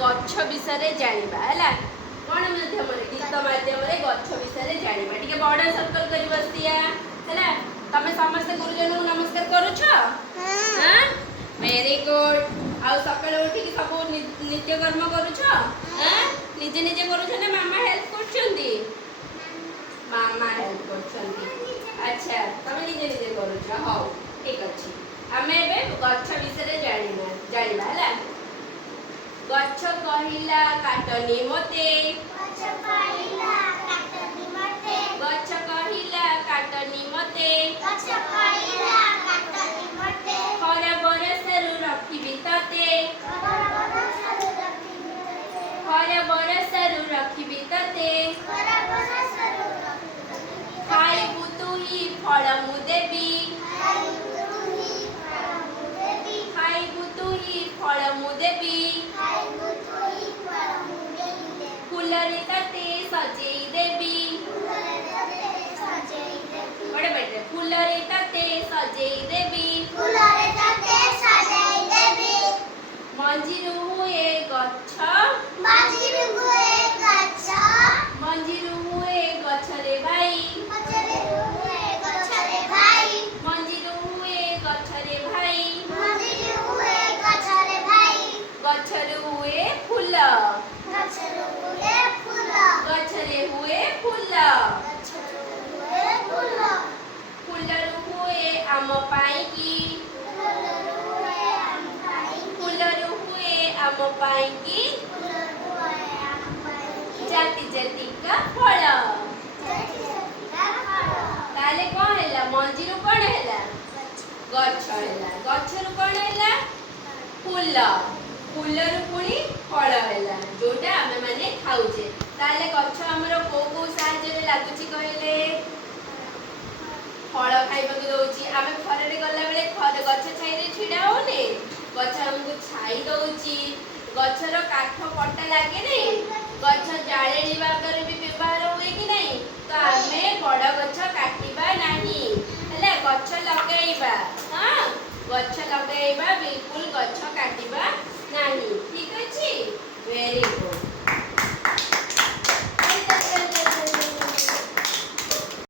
गच्छ विषय जानिबा हैला कोन माध्यम रे गीत माध्यम रे गच्छ विषय जानिबा ठीक है बड़ा सर्कल करी बसिया हैला तमे समस्त गुरुजन को नमस्कार करू छ हां वेरी गुड आ सकाळ उठी की सब नित्य कर्म करू छ हां निजे निजे करू छ ना मामा हेल्प करछंदी मामा हेल्प करछंदी अच्छा तमे निजे निजे करू छ हो ठीक अछि हमें बे गच्छ विषय जानिबा हैला गच्छ कहिला काटनी मते गच्छ कहिला काटनी मते गच्छ कहिला काटनी मते गच्छ कहिला काटनी मते खरा बरसरु रखिबि तते खरा बरसरु रखिबि तते खाइबु तुही फल मु देबी खाइबु तुही फल मु देबी फुलरे तते सजेई देबी बड़े बेटे फुलरे तते सजेई देबी मंजीरु हुए गच्छ मंजीरु हुए गच्छ रे भाई मंजीरु हुए गच्छ रे भाई गच्छरे हुए फूल गच्छरे हुए फूल फूलरु हुए आम पाइकी फूलरु हुए आम पाइकी जाति जाति का फल ताले कोन हैला मंजीरु कोन हैला गच्छ हैला गच्छरु कोन हैला फूल फूलरु पुणी फल हैला जोटा हमें माने खाउछे ताले गच्छ हमरो को को साहाय्य रे लागुची कहले फल खाइबा को दउची आमे खरे रे गल्ला बेले खरे गच्छ छाई रे छिडा होने गच्छ हमको छाई दउची गच्छर काठ पट्टा लागे नै गच्छ जाळेणी बागर भी व्यवहार होए कि नै तो आमे बड़ गच्छ काटिबा नाही हैला गच्छ लगाइबा हां गच्छ लगाइबा बिल्कुल गच्छ काटिबा नहीं ठीक अछि वेरी गुड